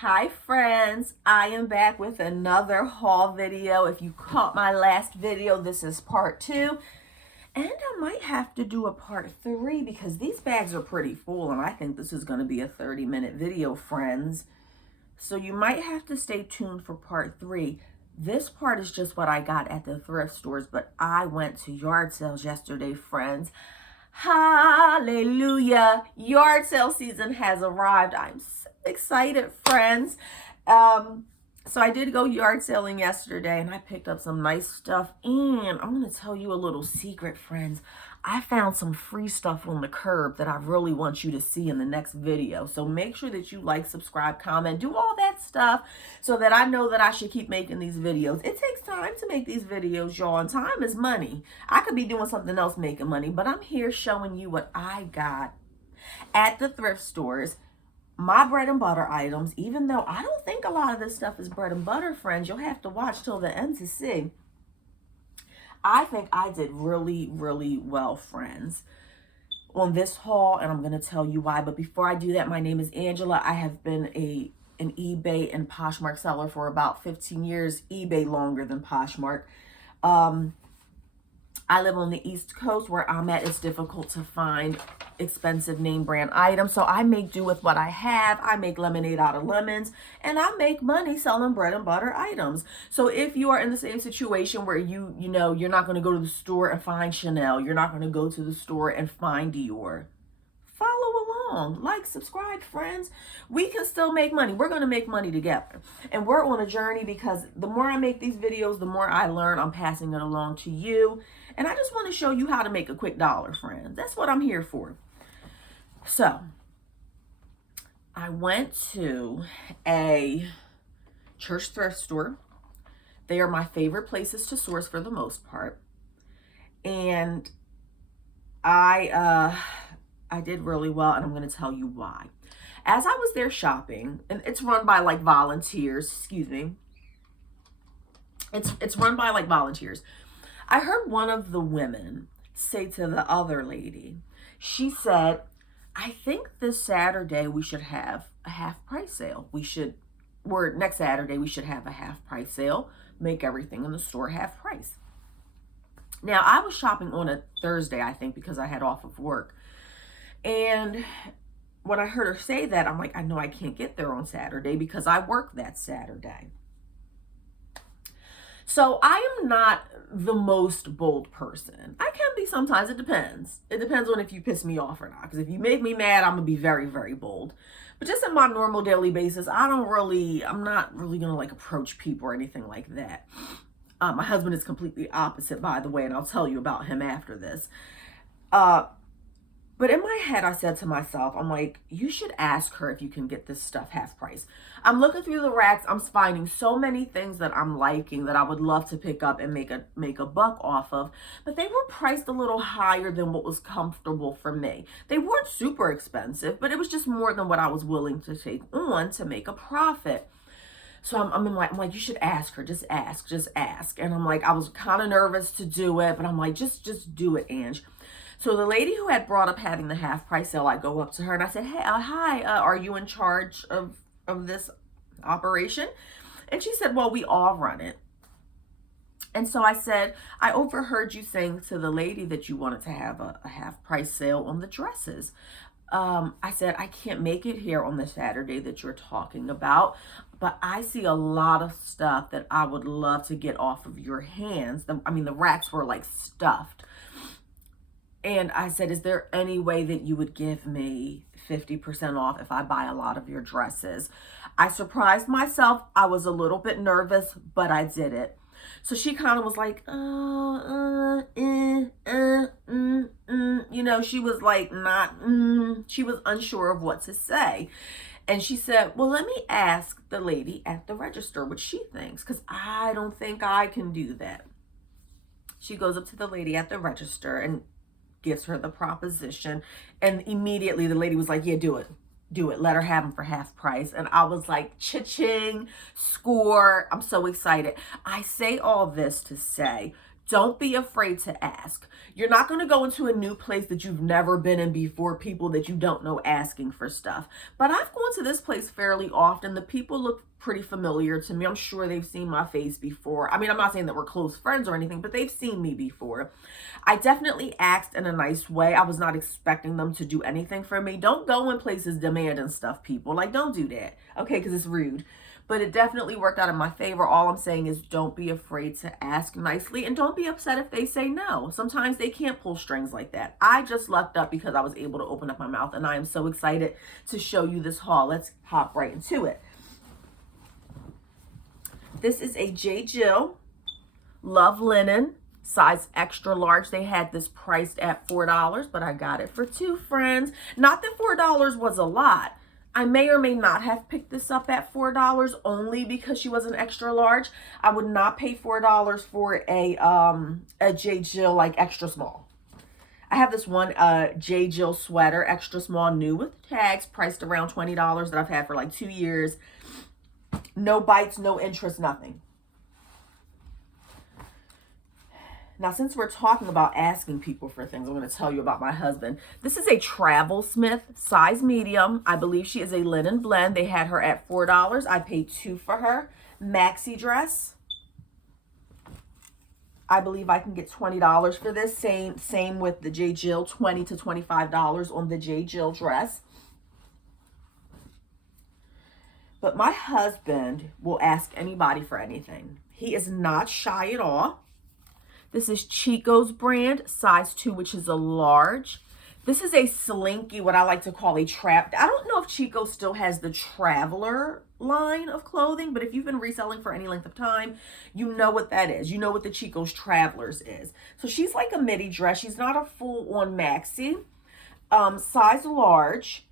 Hi friends, I am back with another haul video. If you caught my last video, this is part 2. And I might have to do a part 3 because these bags are pretty full and I think this is going to be a 30-minute video, friends. So you might have to stay tuned for part 3. This part is just what I got at the thrift stores, but I went to yard sales yesterday, friends. Hallelujah. Yard sale season has arrived. I'm so excited, friends. So I did go yard selling yesterday and I picked up some nice stuff. And I'm going to tell you a little secret, friends. I found some free stuff on the curb that I really want you to see in the next video. So make sure that you like, subscribe, comment, do all that stuff so that I know that I should keep making these videos. It takes time to make these videos, y'all, and time is money. I could be doing something else making money, but I'm here showing you what I got at the thrift stores. My bread and butter items, even though I don't think a lot of this stuff is bread and butter, friends. You'll have to watch till the end to see. I think I did really, really well, friends, on this haul, and I'm going to tell you why. But before I do that, my name is Angela. I have been an eBay and Poshmark seller for about 15 years, eBay longer than Poshmark. I live on the East Coast. Where I'm at, it's difficult to find expensive name brand items. So I make do with what I have. I make lemonade out of lemons, and I make money selling bread and butter items. So if you are in the same situation where you know, you're not going to go to the store and find Chanel, you're not going to go to the store and find Dior, follow along, like, subscribe, friends. We can still make money. We're going to make money together. And we're on a journey because the more I make these videos, the more I learn. I'm passing it along to you. And I just want to show you how to make a quick dollar, friends. That's what I'm here for. So I went to a church thrift store. They are my favorite places to source for the most part. And I did really well, and I'm going to tell you why. As I was there shopping, and it's run by like volunteers, excuse me. It's run by like volunteers. I heard one of the women say to the other lady, she said, I think this Saturday we should have a half price sale. Next Saturday we should have a half price sale, make everything in the store half price. Now, I was shopping on a Thursday, I think, because I had off of work. And when I heard her say that, I'm like, I know I can't get there on Saturday because I work that Saturday. So I am not the most bold person. I can be sometimes. It depends. It depends on if you piss me off or not. Because if you make me mad, I'm going to be very, very bold. But just on my normal daily basis, I'm not really going to like approach people or anything like that. My husband is completely opposite, by the way, and I'll tell you about him after this. But in my head, I said to myself, I'm like, you should ask her if you can get this stuff half price. I'm looking through the racks. I'm finding so many things that I'm liking that I would love to pick up and make a buck off of. But they were priced a little higher than what was comfortable for me. They weren't super expensive, but it was just more than what I was willing to take on to make a profit. So I'm like, you should ask her. Just ask. And I'm like, I was kind of nervous to do it, but I'm like, just do it, Ange. So the lady who had brought up having the half price sale, I go up to her and I said, hey, hi, are you in charge of this operation? And she said, well, we all run it. And so I said, I overheard you saying to the lady that you wanted to have a half price sale on the dresses. I said, I can't make it here on the Saturday that you're talking about, but I see a lot of stuff that I would love to get off of your hands. The racks were like stuffed. And I said, is there any way that you would give me 50% off if I buy a lot of your dresses? I surprised myself. I was a little bit nervous, but I did it. So she kind of was like, you know, she was like she was unsure of what to say. And she said, well, let me ask the lady at the register what she thinks, because I don't think I can do that. She goes up to the lady at the register and gives her the proposition, and immediately the lady was like, yeah, do it, let her have them for half price. And I was like, cha-ching, score. I'm so excited. I say all this to say, Don't be afraid to ask. You're not going to go into a new place that you've never been in before, people that you don't know asking for stuff. But I've gone to this place fairly often. The people look pretty familiar to me. I'm sure they've seen my face before. I mean, I'm not saying that we're close friends or anything, but they've seen me before. I definitely asked in a nice way. I was not expecting them to do anything for me. Don't go in places demanding stuff, people. Like, don't do that, okay, because it's rude. But it definitely worked out in my favor. All I'm saying is don't be afraid to ask nicely, and don't be upset if they say no. Sometimes they can't pull strings like that. I just lucked up because I was able to open up my mouth, and I am so excited to show you this haul. Let's hop right into it. This is a J. Jill Love Linen, size extra large. They had this priced at $4, but I got it for $2, friends. Not that $4 was a lot. I may or may not have picked this up at $4 only because she was an extra large. I would not pay $4 for a J. Jill like extra small. I have this one J. Jill sweater, extra small, new with tags, priced around $20 that I've had for like 2 years. No bites, no interest, nothing. Now, since we're talking about asking people for things, I'm going to tell you about my husband. This is a Travel Smith, size medium. I believe she is a linen blend. They had her at $4. I paid $2 for her. Maxi dress. I believe I can get $20 for this. Same with the J. Jill, $20 to $25 on the J. Jill dress. But my husband will ask anybody for anything. He is not shy at all. This is Chico's brand, size 2, which is a large. This is a slinky, what I like to call a trap. I don't know if Chico still has the Traveler line of clothing, but if you've been reselling for any length of time, you know what that is. You know what the Chico's Travelers is. So she's like a midi dress. She's not a full-on maxi. Size large.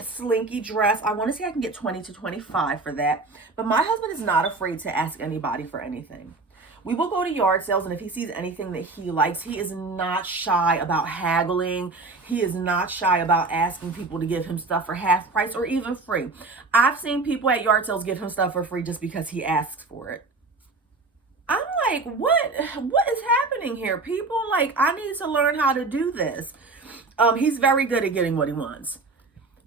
Slinky dress. I want to say I can get $20 to $25 for that. But my husband is not afraid to ask anybody for anything. We will go to yard sales, and if he sees anything that he likes, he is not shy about haggling. He is not shy about asking people to give him stuff for half price or even free. I've seen people at yard sales give him stuff for free just because he asks for it. I'm like, what is happening here, people? Like, I need to learn how to do this. He's very good at getting what he wants.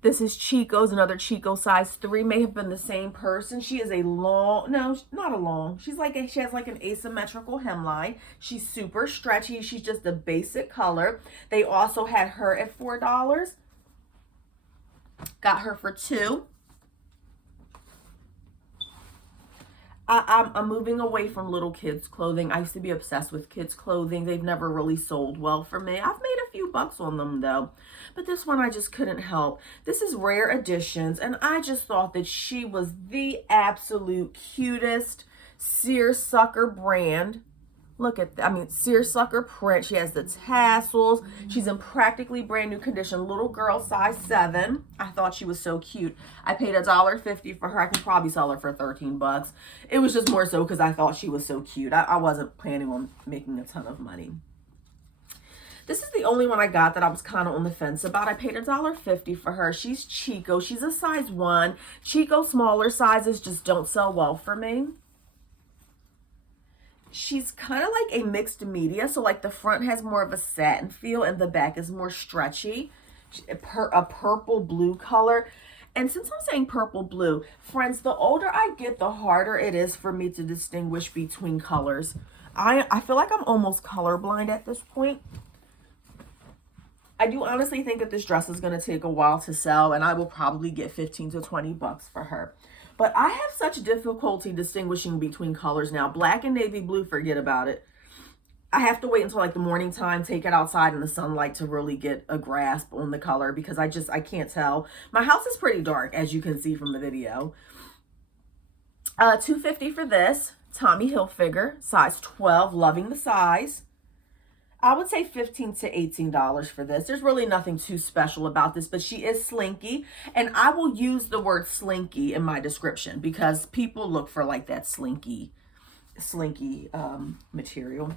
This is Chico's, another Chico size 3, may have been the same person. She is a long, no, not a long. She has like an asymmetrical hemline. She's super stretchy. She's just a basic color. They also had her at $4. Got her for $2. I'm moving away from little kids clothing. I used to be obsessed with kids clothing. They've never really sold well for me. I've made a few bucks on them though, but this one I just couldn't help. This is Rare Editions, and I just thought that she was the absolute cutest seersucker brand. Look at that. I mean, seersucker print. She has the tassels. She's in practically brand new condition. Little girl, size 7. I thought she was so cute. I paid $1.50 for her. I can probably sell her for 13 bucks. It was just more so because I thought she was so cute. I wasn't planning on making a ton of money. This is the only one I got that I was kind of on the fence about. I paid $1.50 for her. She's Chico. She's a size 1. Chico smaller sizes just don't sell well for me. She's kind of like a mixed media. So like the front has more of a satin feel and the back is more stretchy. A purple blue color. And since I'm saying purple blue, friends, the older I get, the harder it is for me to distinguish between colors. I feel like I'm almost colorblind at this point. I do honestly think that this dress is going to take a while to sell, and I will probably get 15 to 20 bucks for her. But I have such difficulty distinguishing between colors now. Black and navy blue, forget about it. I have to wait until like the morning time, take it outside in the sunlight to really get a grasp on the color because I can't tell. My house is pretty dark, as you can see from the video. $2.50 for this. Tommy Hilfiger, size 12, loving the size. I would say $15 to $18 for this. There's really nothing too special about this, but she is slinky. And I will use the word slinky in my description because people look for like that slinky material.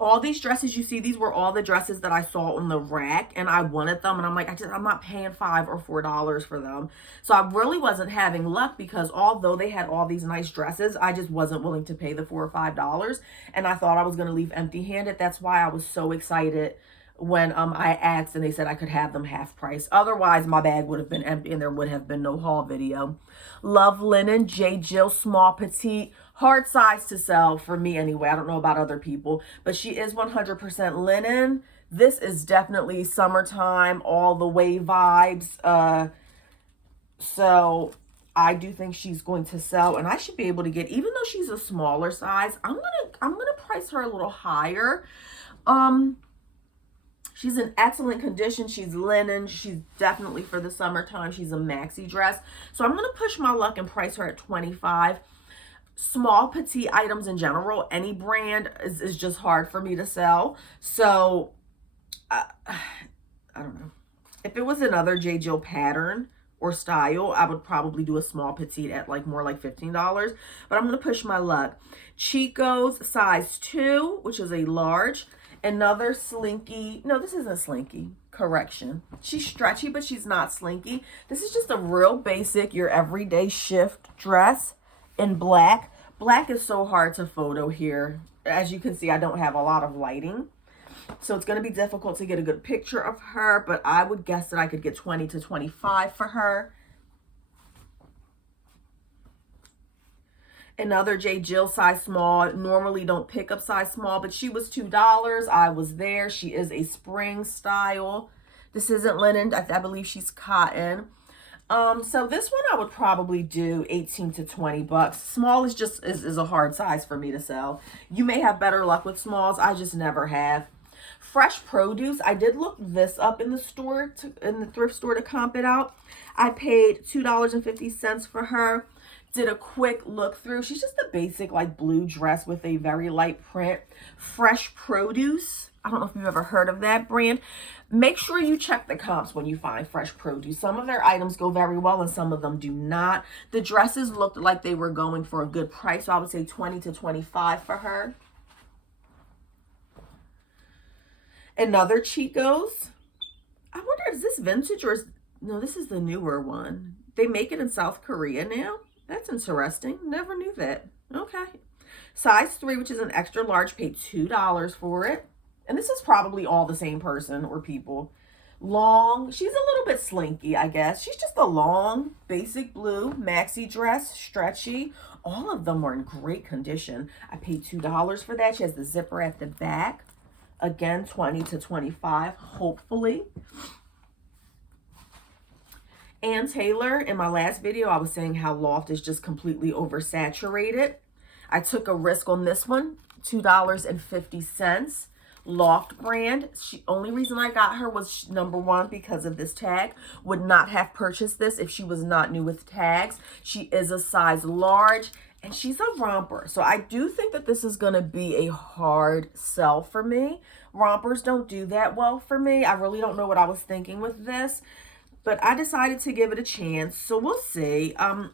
All these dresses you see, these were all the dresses that I saw on the rack, and I wanted them, and I'm like, I'm not paying $5 or $4 for them. So I really wasn't having luck, because although they had all these nice dresses, I just wasn't willing to pay the $4 or $5, and I thought I was going to leave empty-handed. That's why I was so excited when I asked and they said I could have them half price. Otherwise, my bag would have been empty and there would have been no haul video. Love Linen, J. Jill, small, petite, hard size to sell for me anyway. I don't know about other people, but she is 100% linen. This is definitely summertime, all the way vibes. So I do think she's going to sell, and I should be able to get, even though she's a smaller size, I'm gonna price her a little higher. She's in excellent condition. She's linen. She's definitely for the summertime. She's a maxi dress. So I'm going to push my luck and price her at $25. Small, petite items in general, any brand is just hard for me to sell. So, I don't know. If it was another J. Jill pattern or style, I would probably do a small, petite at more like $15. But I'm going to push my luck. Chico's size 2, which is a large. Another slinky. No, this isn't slinky. Correction. She's stretchy, but she's not slinky. This is just a real basic, your everyday shift dress in black. Black is so hard to photo here. As you can see, I don't have a lot of lighting. So it's going to be difficult to get a good picture of her, but I would guess that I could get 20 to 25 for her. Another J. Jill size small. Normally don't pick up size small, but she was $2. I was there. She is a spring style. This isn't linen. I believe she's cotton. So this one I would probably do 18 to 20 bucks. Small is just is a hard size for me to sell. You may have better luck with smalls. I just never have. Fresh produce. I did look this up in the store, in the thrift store, to comp it out. I paid $2.50 for her. Did a quick look through. She's just a basic blue dress with a very light print. Fresh Produce. I don't know if you've ever heard of that brand. Make sure you check the comps when you find Fresh Produce. Some of their items go very well and some of them do not. The dresses looked like they were going for a good price, so I would say 20 to 25 for her. Another Chico's. I wonder, is this vintage or no, this is the newer one. They make it in South Korea now. That's interesting. Never knew that. Okay. Size 3, which is an extra large, paid $2 for it. And this is probably all the same person or people. Long. She's a little bit slinky, I guess. She's just a long, basic blue maxi dress, stretchy. All of them were in great condition. I paid $2 for that. She has the zipper at the back. Again, 20 to 25, hopefully. Ann Taylor, in my last video, I was saying how Loft is just completely oversaturated. I took a risk on this one, $2.50. Loft brand. Only reason I got her was number one, because of this tag. Would not have purchased this if she was not new with tags. She is a size large and she's a romper. So I do think that this is going to be a hard sell for me. Rompers don't do that well for me. I really don't know what I was thinking with this. But I decided to give it a chance, so we'll see. I'm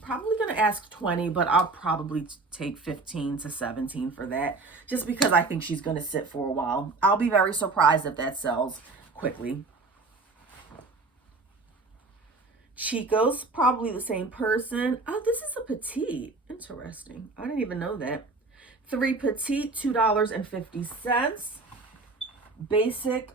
probably going to ask 20, but I'll probably take 15 to 17 for that, just because I think she's going to sit for a while. I'll be very surprised if that sells quickly. Chico's, probably the same person. Oh, this is a petite. Interesting. I didn't even know that. 3 petite, $2.50. Basic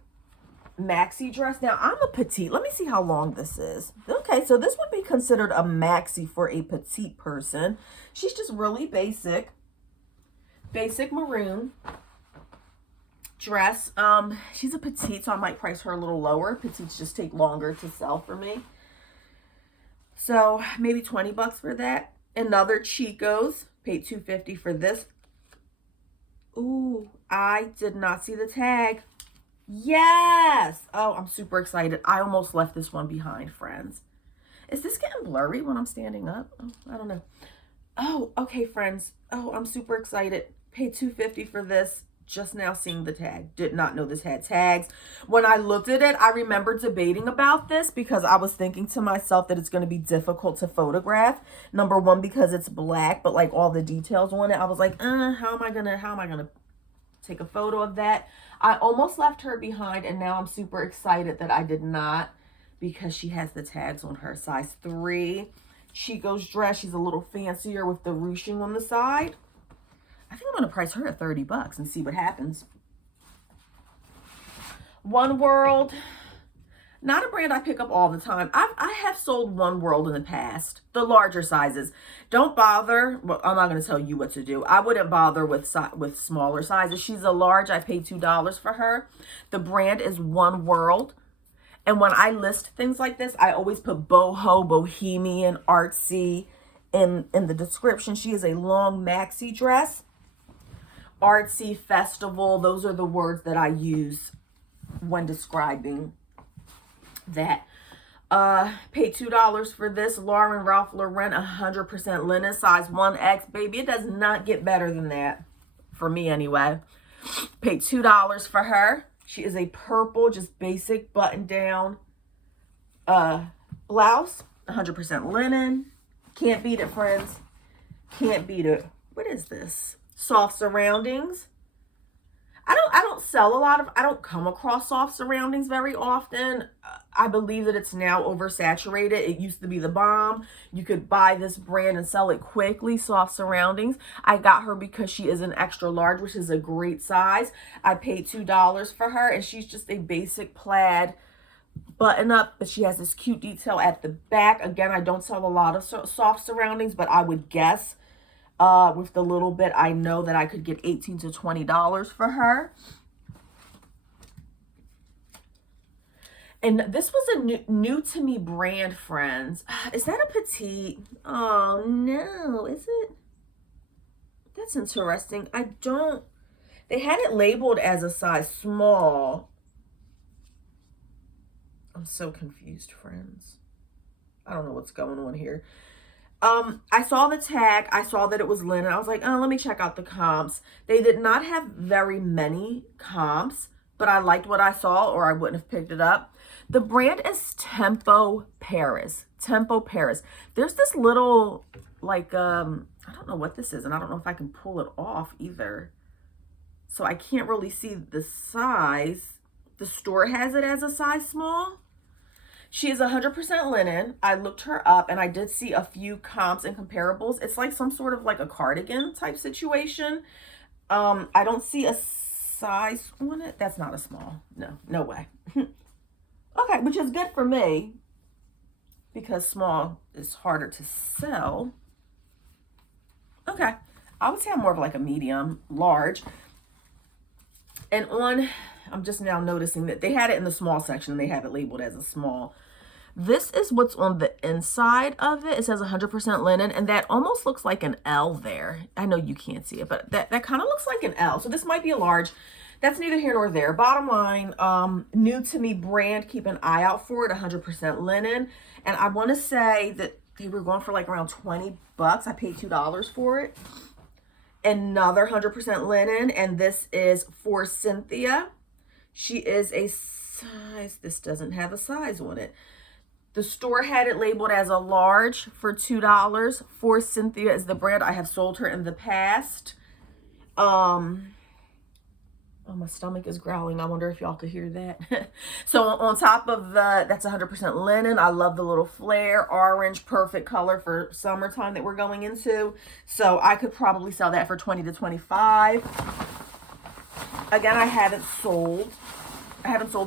maxi dress. Now, I'm a petite. Let me see how long this is. Okay, so this would be considered a maxi for a petite person. She's just really basic maroon dress. She's a petite, so I might price her a little lower. Petites just take longer to sell for me. So maybe 20 bucks for that. Another Chico's, paid $2.50 for this. Ooh, I did not see the tag. Yes. Oh, I'm super excited. I almost left this one behind, friends. Is this getting blurry when I'm standing up? Oh, I don't know. Oh, okay, friends. Oh, I'm super excited. Paid $2.50 for this. Just now seeing the tag. Did not know this had tags. When I looked at it, I remember debating about this because I was thinking to myself that it's going to be difficult to photograph. Number one, because it's black, but all the details on it, I was like, how am I gonna take a photo of that. I almost left her behind, and now I'm super excited that I did not, because she has the tags on her. Size 3. Chico's dress. She's a little fancier with the ruching on the side. I think I'm going to price her at $30 and see what happens. One World. Not a brand I pick up all the time. I have sold One World in the past. The larger sizes. Don't bother. Well, I'm not going to tell you what to do. I wouldn't bother with smaller sizes. She's a large. I paid $2 for her. The brand is One World. And when I list things like this, I always put boho, bohemian, artsy in the description. She is a long maxi dress. Artsy, festival. Those are the words that I use when describing that. Paid $2 for this. Lauren Ralph Lauren, 100% linen, size 1X. Baby, it does not get better than that. For me, anyway. Paid $2 for her. She is a purple, just basic button-down blouse. 100% linen. Can't beat it, friends. Can't beat it. What is this? Soft surroundings. I don't sell a lot of, I don't come across soft surroundings very often. I believe that it's now oversaturated. It used to be the bomb. You could buy this brand and sell it quickly, soft surroundings. I got her because she is an extra large, which is a great size. I paid $2 for her, and she's just a basic plaid button up, but she has this cute detail at the back. Again, I don't sell a lot of soft surroundings, but I would guess with the little bit I know that I could get $18 to $20 for her. And this was a new to me brand, friends. Is that a petite? Oh no, is it? That's interesting. They had it labeled as a size small. I'm so confused, friends. I don't know what's going on here. I saw the tag. I saw that it was linen. I was like, oh, let me check out the comps. They did not have very many comps, but I liked what I saw, or I wouldn't have picked it up. The brand is Tempo Paris. Tempo Paris. There's this little, like, I don't know what this is, and I don't know if I can pull it off either. So I can't really see the size. The store has it as a size small. She is 100% linen. I looked her up, and I did see a few comps and comparables. It's like some sort of like a cardigan type situation. I don't see a size on it. That's not a small. No way. Okay, which is good for me because small is harder to sell. Okay, I would say I'm more of like a medium, large. And I'm just now noticing that they had it in the small section and they have it labeled as a small. This is what's on the inside of it. It says 100% linen, and that almost looks like an L there. I know you can't see it, but that kind of looks like an L. So this might be a large. That's neither here nor there. Bottom line, new to me brand. Keep an eye out for it. 100% linen. And I want to say that they were going for like around $20. I paid $2 for it. Another 100% linen. And this is for Cynthia. She is a size. This doesn't have a size on it. The store had it labeled as a large for $2. For Cynthia is the brand. I have sold her in the past. Oh, my stomach is growling. I wonder if y'all could hear that. So on top of that's 100% linen. I love the little flare, orange, perfect color for summertime that we're going into. So I could probably sell that for $20 to $25. Again, I haven't sold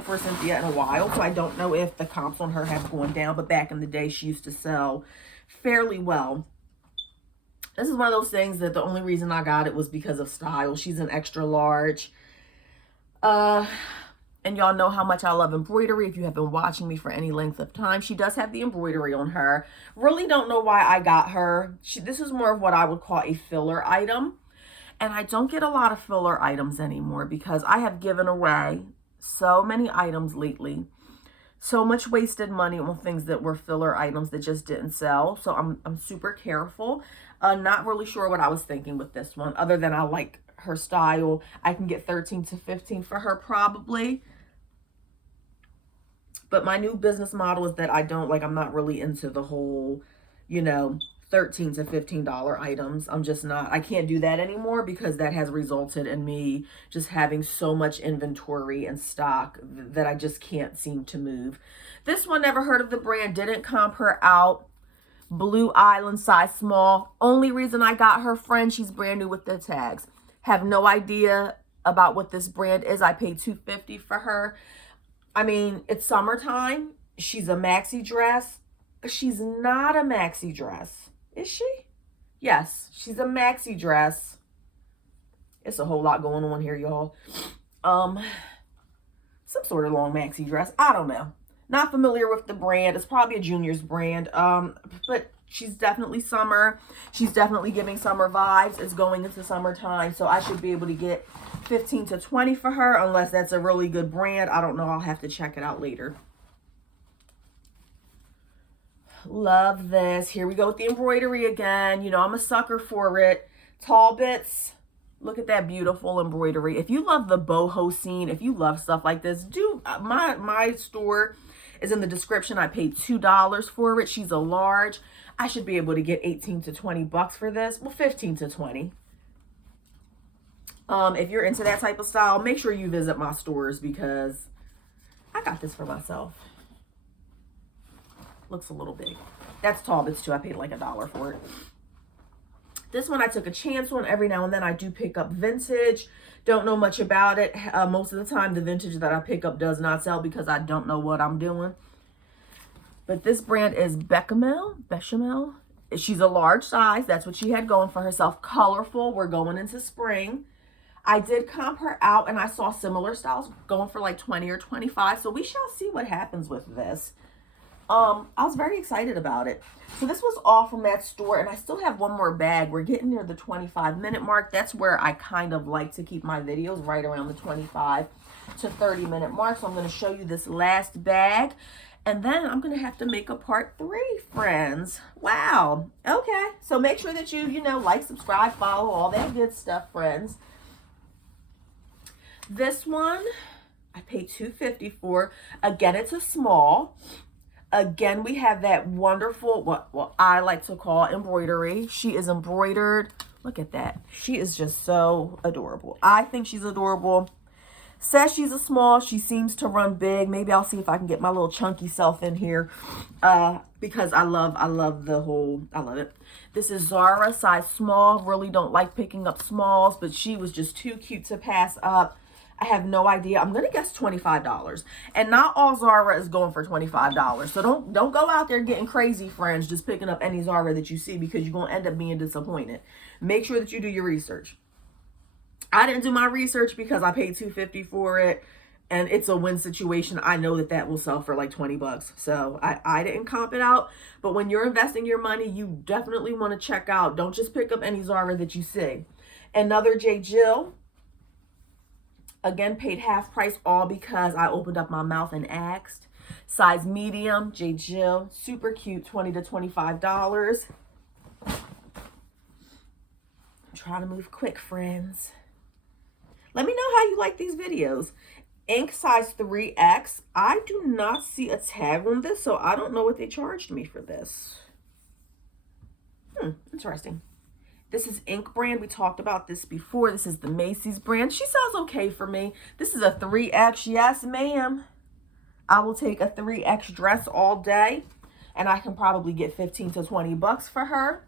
for Cynthia in a while, so I don't know if the comps on her have gone down, but back in the day, she used to sell fairly well. This is one of those things that the only reason I got it was because of style. She's an extra large. And y'all know how much I love embroidery. If you have been watching me for any length of time, she does have the embroidery on her. Really don't know why I got her. This is more of what I would call a filler item. And I don't get a lot of filler items anymore because I have given away so many items lately. So much wasted money on things that were filler items that just didn't sell. So I'm super careful. Not really sure what I was thinking with this one, other than I like her style. I can get 13 to 15 for her probably. But my new business model is that I'm not really into the whole, $13 to $15 items. I'm just not, I can't do that anymore because that has resulted in me just having so much inventory and stock that I just can't seem to move. This one, never heard of the brand, didn't comp her out. Blue Island, size small. Only reason I got her, friend, she's brand new with the tags. Have no idea about what this brand is. I paid $2.50 for her. I mean, it's summertime. She's a maxi dress. She's not a maxi dress. Is she? Yes, she's a maxi dress. It's a whole lot going on here, y'all. Some sort of long maxi dress. I don't know. Not familiar with the brand. It's probably a Junior's brand. But she's definitely summer. She's definitely giving summer vibes. It's going into summertime, so I should be able to get 15 to 20 for her, unless that's a really good brand. I don't know. I'll have to check it out later. Love this. Here we go with the embroidery again. You know, I'm a sucker for it. Tall bits. Look at that beautiful embroidery. If you love the boho scene, if you love stuff like this, do my store is in the description. I paid $2 for it. She's a large. I should be able to get 18 to 20 bucks for this. Well, 15 to 20. If you're into that type of style, make sure you visit my stores because I got this for myself. Looks a little big. That's tall bits too. I paid like $1 for it. This one I took a chance on. Every now and then I do pick up vintage. Don't know much about it. Most of the time the vintage that I pick up does not sell because I don't know what I'm doing. But this brand is Bechamel. She's a large size. That's what she had going for herself. Colorful. We're going into spring. I did comp her out and I saw similar styles going for like 20 or 25. So we shall see what happens with this. I was very excited about it. So this was all from that store, and I still have one more bag. We're getting near the 25-minute mark. That's where I kind of like to keep my videos, right around the 25 to 30-minute mark. So I'm going to show you this last bag, and then I'm going to have to make a part 3, friends. Wow. Okay. So make sure that you like, subscribe, follow, all that good stuff, friends. This one, I paid $2.50 for. Again, it's a small. Again, we have that wonderful, what I like to call embroidery. She is embroidered. Look at that. She is just so adorable. I think she's adorable. Says she's a small. She seems to run big. Maybe I'll see if I can get my little chunky self in here because I love it. This is Zara, size small. Really don't like picking up smalls, but she was just too cute to pass up. I have no idea. I'm going to guess $25. And not all Zara is going for $25. So don't go out there getting crazy, friends, just picking up any Zara that you see because you're going to end up being disappointed. Make sure that you do your research. I didn't do my research because I paid $2.50 for it. And it's a win situation. I know that will sell for like 20 bucks. So I didn't comp it out. But when you're investing your money, you definitely want to check out. Don't just pick up any Zara that you see. Another J. Jill. Again, paid half price, all because I opened up my mouth and asked. Size medium, J. Jill, super cute, $20 to $25. I'm trying to move quick, friends. Let me know how you like these videos. Ink size 3X. I do not see a tag on this, so I don't know what they charged me for this. Interesting. This is Ink brand. We talked about this before. This is the Macy's brand. She sells okay for me. This is a 3X. Yes, ma'am. I will take a 3X dress all day. And I can probably get 15 to 20 bucks for her.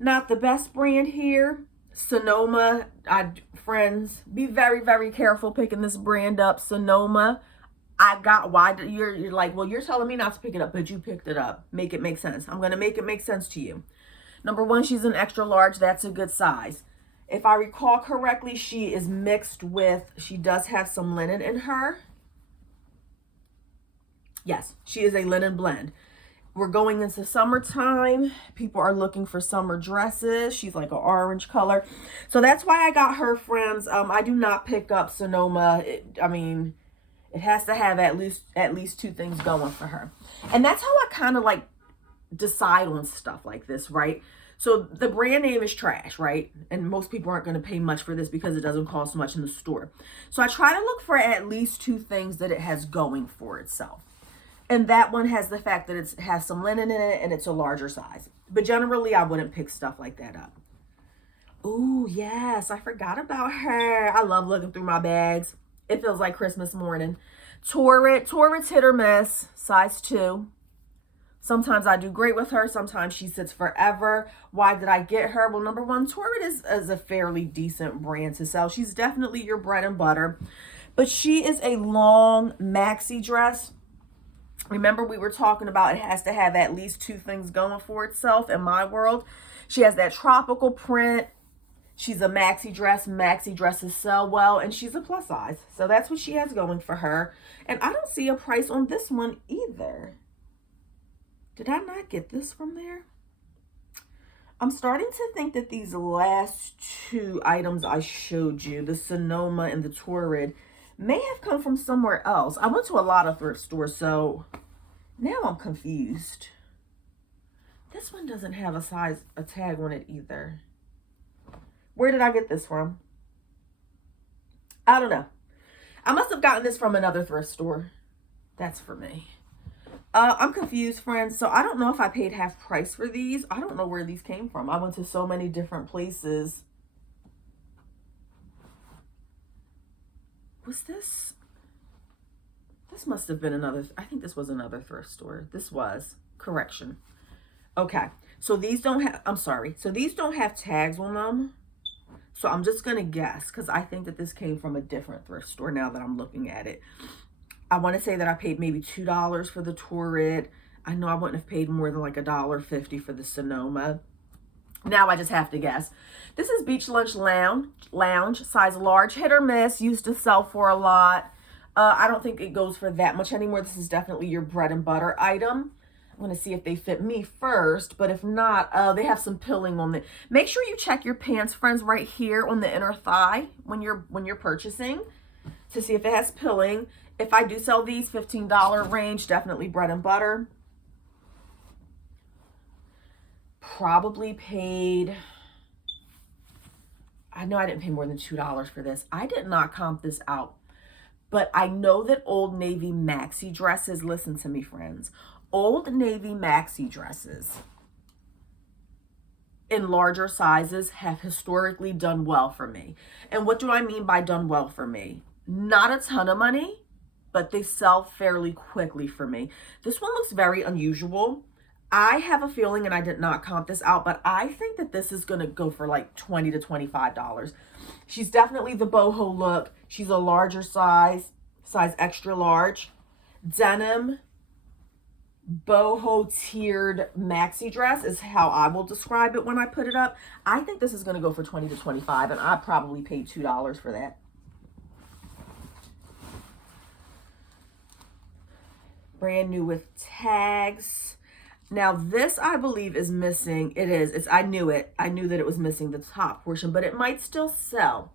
Not the best brand here. Sonoma. Friends, be very, very careful picking this brand up. Sonoma. You're like, well, you're telling me not to pick it up, but you picked it up. Make it make sense. I'm going to make it make sense to you. Number one, she's an extra large. That's a good size. If I recall correctly, she is mixed with, she does have some linen in her. Yes, she is a linen blend. We're going into summertime. People are looking for summer dresses. She's like an orange color. So that's why I got her, friends. I do not pick up Sonoma. It has to have at least 2 things going for her. And that's how I kind of like decide on stuff like this, right? So the brand name is trash, right? And most people aren't going to pay much for this because it doesn't cost much in the store. So I try to look for at least 2 things that it has going for itself. And that one has the fact that it has some linen in it and it's a larger size. But generally, I wouldn't pick stuff like that up. Ooh, yes, I forgot about her. I love looking through my bags. It feels like Christmas morning. Torrid's hit or miss, size 2. Sometimes I do great with her. Sometimes she sits forever. Why did I get her? Well, number one, Torrid is a fairly decent brand to sell. She's definitely your bread and butter. But she is a long maxi dress. Remember, we were talking about it has to have at least 2 things going for itself in my world. She has that tropical print. She's a maxi dress. Maxi dresses sell well, and she's a plus size. So that's what she has going for her. And I don't see a price on this one either. Did I not get this from there? I'm starting to think that these last 2 items I showed you, the Sonoma and the Torrid, may have come from somewhere else. I went to a lot of thrift stores, so now I'm confused. This one doesn't have a tag on it either. Where did I get this from? I don't know. I must have gotten this from another thrift store. That's for me. I'm confused, friends. So I don't know if I paid half price for these. I don't know where these came from. I went to so many different places. Was this? This must have been another. I think this was another thrift store. This was. Correction. Okay. So these don't have, I'm sorry. So these don't have tags on them. So I'm just going to guess because I think that this came from a different thrift store now that I'm looking at it. I want to say that I paid maybe $2 for the Torrid. I know I wouldn't have paid more than like $1.50 for the Sonoma. Now I just have to guess. This is Beach Lunch Lounge, size large, hit or miss, used to sell for a lot. I don't think it goes for that much anymore. This is definitely your bread and butter item. I'm going to see if they fit me first, but if not, they have some pilling on it. Make sure you check your pants, friends, right here on the inner thigh when you're purchasing to see if it has pilling. If I do sell these, $15 range, definitely bread and butter. Probably paid, I know I didn't pay more than $2 for this. I did not comp this out, but I know that Old Navy maxi dresses, listen to me, friends, Old Navy maxi dresses in larger sizes have historically done well for me. And what do I mean by done well for me? Not a ton of money, but they sell fairly quickly for me. This one looks very unusual. I have a feeling, and I did not comp this out, but I think that this is going to go for like $20 to $25. She's definitely the boho look. She's a larger size extra large. Denim, boho tiered maxi dress is how I will describe it when I put it up. I think this is going to go for $20 to $25, and I probably paid $2 for that. Brand new with tags. Now this, I believe, is missing. It is. I knew it. I knew that it was missing the top portion, but it might still sell.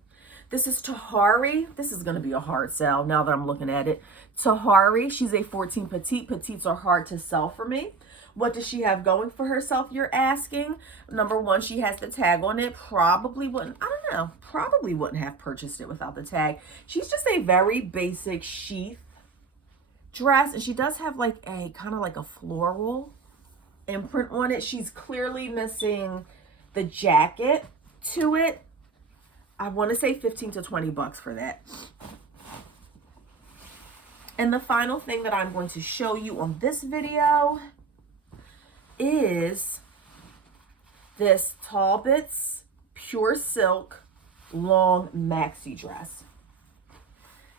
This is Tahari. This is going to be a hard sell now that I'm looking at it. Tahari, she's a 14 petite. Petites are hard to sell for me. What does she have going for herself, you're asking? Number one, she has the tag on it. Probably wouldn't, I don't know, probably wouldn't have purchased it without the tag. She's just a very basic sheath dress, and she does have like a kind of like a floral imprint on it. She's clearly missing the jacket to it. I want to say 15 to 20 bucks for that. And the final thing that I'm going to show you on this video is this Talbot's Pure Silk long maxi dress.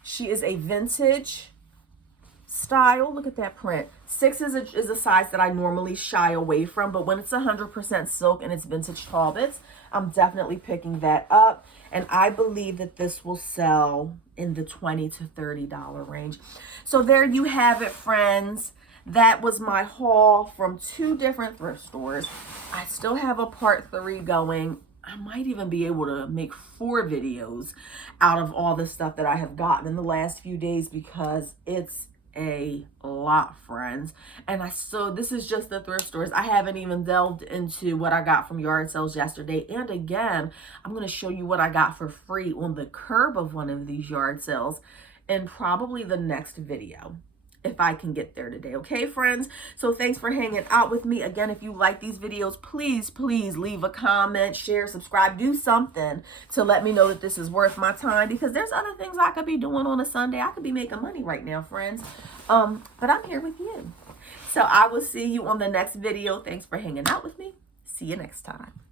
She is a vintage style. Look at that print. 6 is a size that I normally shy away from, but when it's 100% silk and it's vintage Talbots, I'm definitely picking that up. And I believe that this will sell in the $20 to $30 range. So there you have it, friends. That was my haul from 2 different thrift stores. I still have a part 3 going. I might even be able to make 4 videos out of all the stuff that I have gotten in the last few days because it's a lot, friends. And so this is just the thrift stores. I haven't even delved into what I got from yard sales yesterday. And again, I'm going to show you what I got for free on the curb of one of these yard sales in probably the next video. if I can get there today. Okay, friends? So thanks for hanging out with me. Again, if you like these videos, please, please leave a comment, share, subscribe, do something to let me know that this is worth my time, because there's other things I could be doing on a Sunday. I could be making money right now, friends. But I'm here with you. So I will see you on the next video. Thanks for hanging out with me. See you next time.